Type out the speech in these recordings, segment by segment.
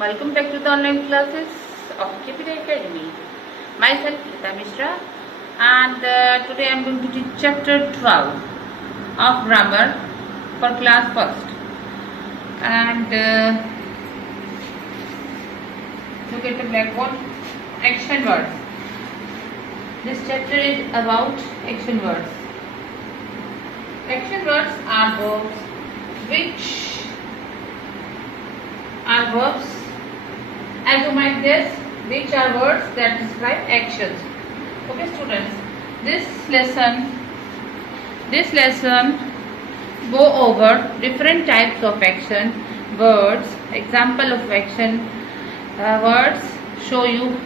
Welcome back to the online classes of KPD Academy. Myself Rita Mishra, and today I am going to teach chapter 12 of grammar for class first. And look at the blackboard. Action words. This chapter is about action words. Action words are verbs which are verbs, as you might guess, which are words that describe actions. Okay, students, this lesson go over different types of action words, example of action words, show you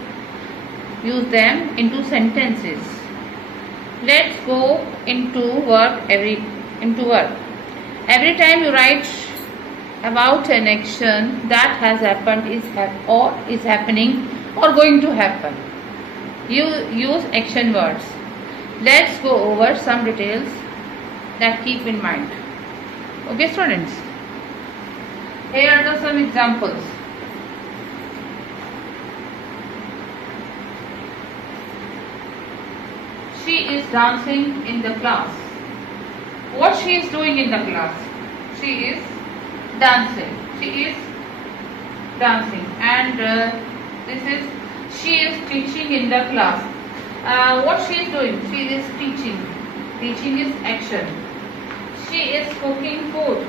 use them into sentences. Let's go into work. Every time you write about an action that has happened, is happening or going to happen, you use action words. Let's go over some details that keep in mind. Okay, students, here are some examples. She is dancing in the class. What she is doing in the class? She is dancing. And this is, she is teaching in the class. What she is doing? She is teaching. Teaching is action. She is cooking food.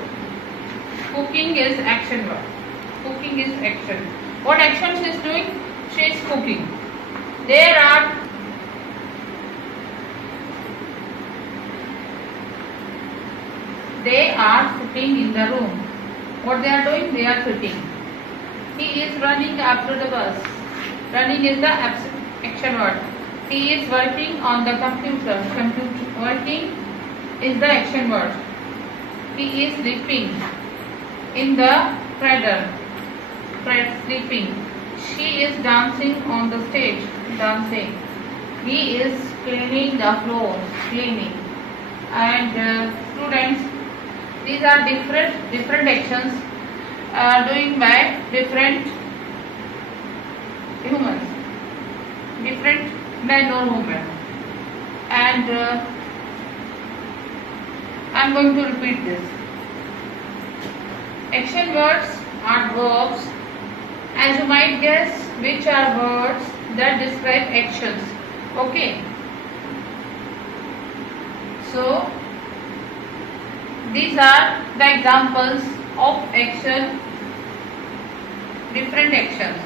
Cooking is action word. Cooking is action. What action she is doing? She is cooking. They are sitting in the room. What they are doing? They are sitting. He is running after the bus. Running is the action word. He is working on the computer. Working is the action word. He is sleeping in the cradle. Sleeping. She is dancing on the stage. Dancing. He is cleaning the floor. Cleaning. And students, these are different actions doing by different humans, different men or women. And I am going to repeat this. Action words are verbs, as you might guess, which are words that describe actions. Okay. So these are the examples of action, different actions,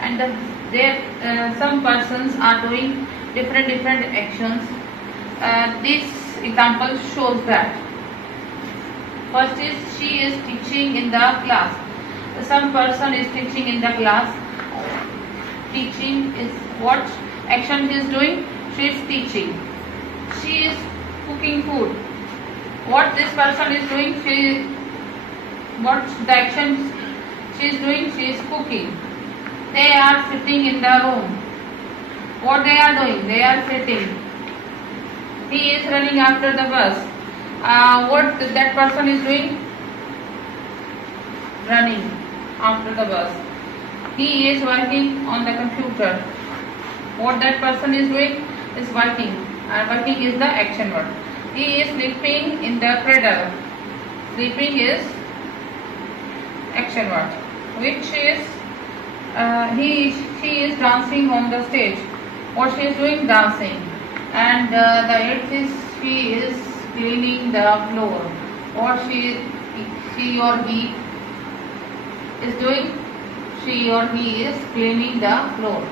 and some persons are doing different actions. This example shows that. First is, she is teaching in the class. Some person is teaching in the class. Teaching is what action she is doing? She is teaching. She is cooking food. What this person is doing? What the action she is doing? She is cooking. They are sitting in the room. What they are doing? They are sitting. He is running after the bus. What that person is doing? Running after the bus. He is working on the computer. What that person is doing? Is working. Working is the action word. He is sleeping in the cradle. Sleeping is action word. Which is she is dancing on the stage. What she is doing? Dancing. And the eighth is, she is cleaning the floor. What she or he is doing? She or he is cleaning the floor.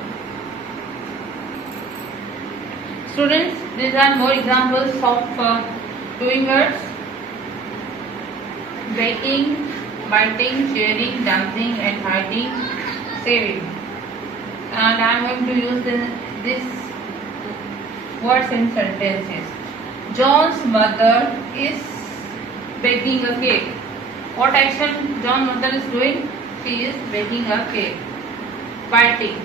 Students, these are more examples of doing words: baking, biting, sharing, dancing, and hiding, saving. And I am going to use this words in sentences. John's mother is baking a cake. What action John's mother is doing? She is baking a cake. Biting.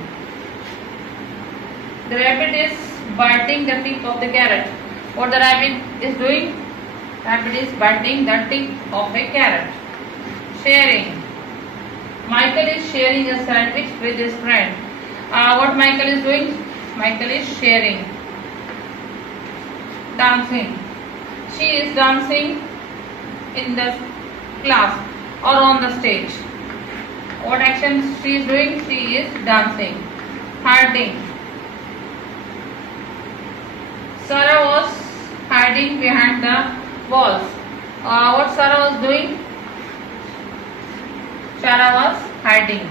The rabbit is biting the tip of the carrot. What the rabbit is doing? Rabbit is biting the tip of a carrot. Sharing. Michael is sharing a sandwich with his friend. What Michael is doing? Michael is sharing. Dancing. She is dancing in the class or on the stage. What action she is doing? She is dancing. Hiding. Sarah was hiding behind the walls. What Sarah was doing? Sarah was hiding.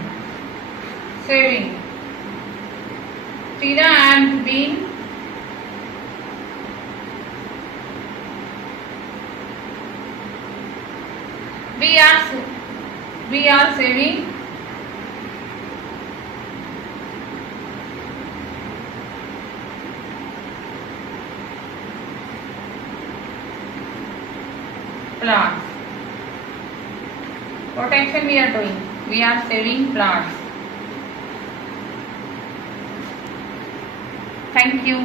Saving. Tina and Bean we are saving plants. What action we are doing? We are saving plants. Thank you.